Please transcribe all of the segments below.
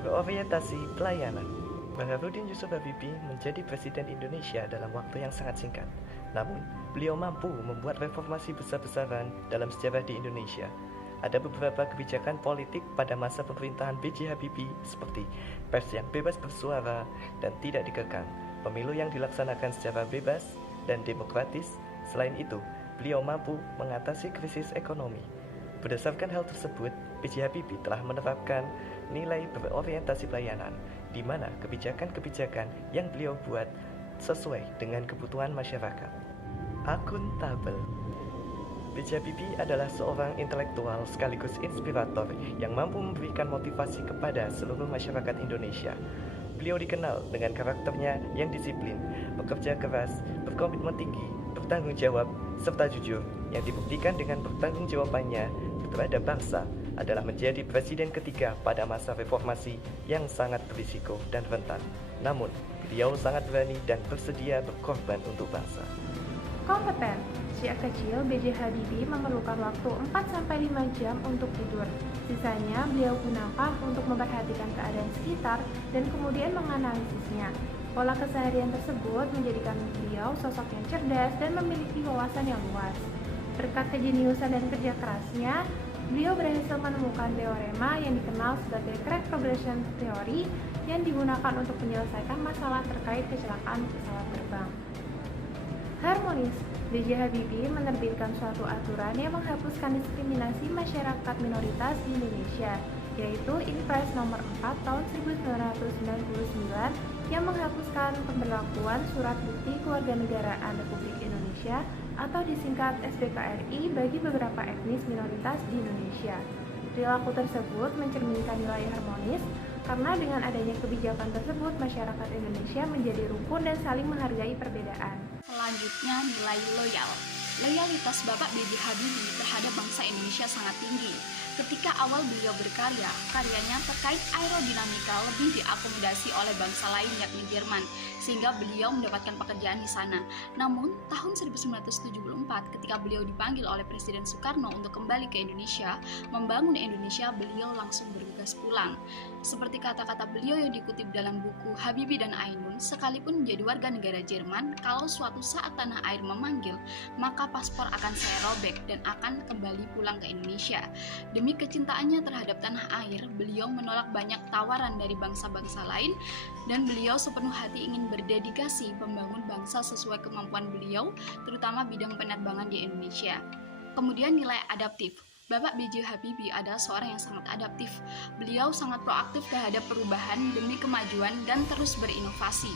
berorientasi pelayanan. Baharudin Yusuf Habibie menjadi Presiden Indonesia dalam waktu yang sangat singkat. Namun, beliau mampu membuat reformasi besar-besaran dalam sejarah di Indonesia. Ada beberapa kebijakan politik pada masa pemerintahan B.J. Habibie seperti pers yang bebas bersuara dan tidak dikekang, pemilu yang dilaksanakan secara bebas dan demokratis. Selain itu, beliau mampu mengatasi krisis ekonomi. Berdasarkan hal tersebut, B.J. Habibie telah menerapkan nilai berorientasi pelayanan, di mana kebijakan-kebijakan yang beliau buat sesuai dengan kebutuhan masyarakat. Akuntabel. B.J. Habibie adalah seorang intelektual sekaligus inspirator yang mampu memberikan motivasi kepada seluruh masyarakat Indonesia. Beliau dikenal dengan karakternya yang disiplin, bekerja keras, berkomitmen tinggi, bertanggung jawab, serta jujur, yang dibuktikan dengan bertanggung-jawabannya terhadap bangsa adalah menjadi presiden ketiga pada masa reformasi yang sangat berisiko dan rentan. Namun, beliau sangat berani dan bersedia berkorban untuk bangsa. Kompeten. Sejak kecil, B.J. Habibie memerlukan waktu 4-5 jam untuk tidur. Sisanya beliau gunakan untuk memperhatikan keadaan sekitar dan kemudian menganalisisnya. Pola keseharian tersebut menjadikan beliau sosok yang cerdas dan memiliki wawasan yang luas. Berkat kejeniusan dan kerja kerasnya, beliau berhasil menemukan teorema yang dikenal sebagai crash progression theory yang digunakan untuk menyelesaikan masalah terkait kecelakaan pesawat terbang. Harmonis. B.J. Habibie menerbitkan suatu aturan yang menghapuskan diskriminasi masyarakat minoritas di Indonesia, yaitu Inpres nomor 4 tahun 1999 yang menghapuskan pemberlakuan Surat Bukti Kewarganegaraan Republik Indonesia atau disingkat SBKRI bagi beberapa etnis minoritas di Indonesia. Perilaku tersebut mencerminkan nilai harmonis karena dengan adanya kebijakan tersebut masyarakat Indonesia menjadi rukun dan saling menghargai perbedaan. Selanjutnya, nilai loyal. Loyalitas Bapak B.J. Habibie terhadap bangsa Indonesia sangat tinggi. Ketika awal beliau berkarya, karyanya terkait aerodinamika lebih diakomodasi oleh bangsa lain yakni Jerman, sehingga beliau mendapatkan pekerjaan di sana. Namun, tahun 1974 ketika beliau dipanggil oleh Presiden Soekarno untuk kembali ke Indonesia, membangun Indonesia, beliau langsung bergegas pulang. Seperti kata-kata beliau yang dikutip dalam buku Habibie dan Ainun, sekalipun menjadi warga negara Jerman, kalau suatu saat tanah air memanggil, maka paspor akan saya robek dan akan kembali pulang ke Indonesia. Demi kecintaannya terhadap tanah air, beliau menolak banyak tawaran dari bangsa-bangsa lain dan beliau sepenuh hati ingin berdedikasi membangun bangsa sesuai kemampuan beliau, terutama bidang penerbangan di Indonesia. Kemudian nilai adaptif. Bapak B.J. Habibie adalah seorang yang sangat adaptif. Beliau sangat proaktif terhadap perubahan demi kemajuan dan terus berinovasi.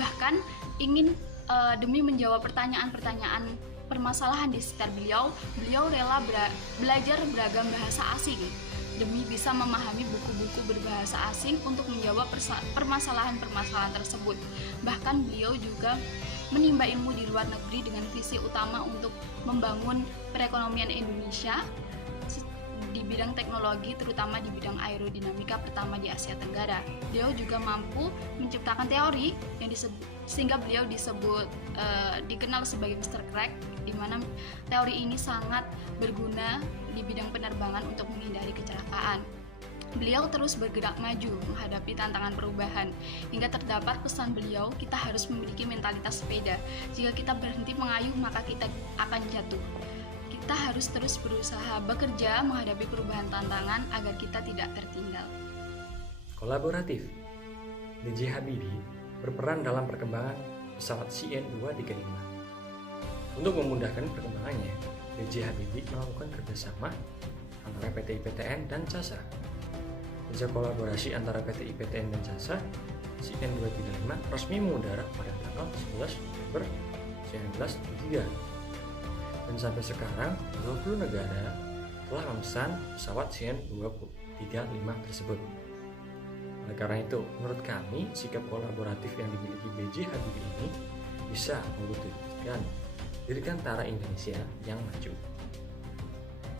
Bahkan ingin demi menjawab pertanyaan-pertanyaan permasalahan di sekitar beliau rela belajar beragam bahasa asing demi bisa memahami buku-buku berbahasa asing untuk menjawab permasalahan-permasalahan tersebut. Bahkan beliau juga menimba ilmu di luar negeri dengan visi utama untuk membangun perekonomian Indonesia di bidang teknologi, terutama di bidang aerodinamika pertama di Asia Tenggara. Beliau juga mampu menciptakan teori yang sehingga beliau dikenal sebagai Mr. Crack, di mana teori ini sangat berguna di bidang penerbangan untuk menghindari kecelakaan. Beliau terus bergerak maju menghadapi tantangan perubahan, hingga terdapat pesan beliau, kita harus memiliki mentalitas sepeda. Jika kita berhenti mengayuh, maka kita akan jatuh. Kita harus terus berusaha bekerja menghadapi perubahan tantangan agar kita tidak tertinggal. Kolaboratif. B.J. Habibie berperan dalam perkembangan pesawat CN235. Untuk memudahkan perkembangannya, B.J. Habibie melakukan kerjasama antara PT IPTN dan CASA. Sejak kolaborasi antara PT IPTN dan CASA, CN235 resmi mengudara pada tanggal 11 Oktober 1973. Dan sampai sekarang 20 negara telah memesan pesawat CN235 tersebut. Oleh karena itu, menurut kami, sikap kolaboratif yang dimiliki B.J. Habibie ini bisa mewujudkan dirgantara Indonesia yang maju.